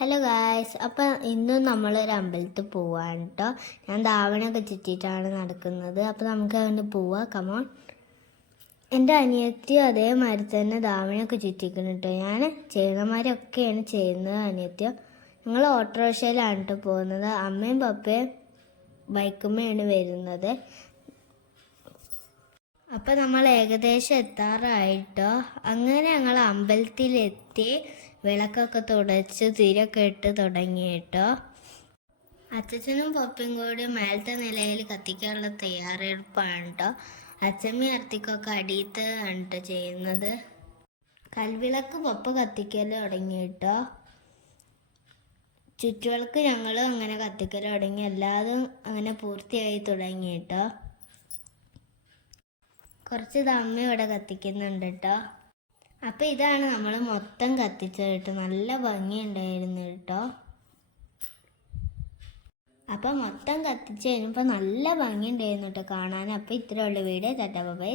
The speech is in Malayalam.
ഹലോ ഗായ്സ്, അപ്പം ഇന്നും നമ്മളൊരു അമ്പലത്തിൽ പോവാണ് കേട്ടോ. ഞാൻ ധാവണയൊക്കെ ചുറ്റിയിട്ടാണ് നടക്കുന്നത്. അപ്പോൾ നമുക്ക് അതിന് പോവാം. കമോൺ. എൻ്റെ അനിയത്തിയും അതേമാതിരി തന്നെ ധാവണയൊക്കെ ചുറ്റിക്കണം കേട്ടോ. ഞാൻ ചെയ്യണമാരൊക്കെയാണ് ചെയ്യുന്നത്. അനിയത്തിയോ ഞങ്ങൾ ഓട്ടോറിക്ഷയിലാണ് കേട്ടോ പോകുന്നത്. അമ്മയും പപ്പയും ബൈക്കുമ്മയാണ് വരുന്നത്. അപ്പം നമ്മൾ ഏകദേശം എത്താറായിട്ടോ. അങ്ങനെ ഞങ്ങൾ അമ്പലത്തിലെത്തി. വിളക്കൊക്കെ തുടച്ച് തിരിയൊക്കെ ഇട്ട് തുടങ്ങി കേട്ടോ. അച്ഛനും പപ്പയും കൂടി മേലത്തെ നിലയിൽ കത്തിക്കാനുള്ള തയ്യാറെടുപ്പാണ് കേട്ടോ. അച്ഛമ്മ അർത്തിക്കൊക്കെ അടിയത്ത് ആണ് കേട്ടോ ചെയ്യുന്നത്. കൽവിളക്ക് പപ്പ കത്തിക്കൽ തുടങ്ങി കേട്ടോ. ചുറ്റുവിളക്ക് ഞങ്ങളും അങ്ങനെ കത്തിക്കൽ തുടങ്ങി. എല്ലാതും അങ്ങനെ പൂർത്തിയായി തുടങ്ങി കേട്ടോ. കുറച്ച് അമ്മ ഇവിടെ കത്തിക്കുന്നുണ്ട് കേട്ടോ. അപ്പം ഇതാണ് നമ്മൾ മൊത്തം കത്തിച്ചത് കേട്ടോ. നല്ല ഭംഗിയുണ്ടായിരുന്നു കേട്ടോ. അപ്പം മൊത്തം കത്തിച്ച് കഴിഞ്ഞപ്പോൾ നല്ല ഭംഗിയുണ്ടായിരുന്നു കേട്ടോ കാണാൻ. അപ്പം ഇത്രയുള്ള വീഡിയോ. Tata bye.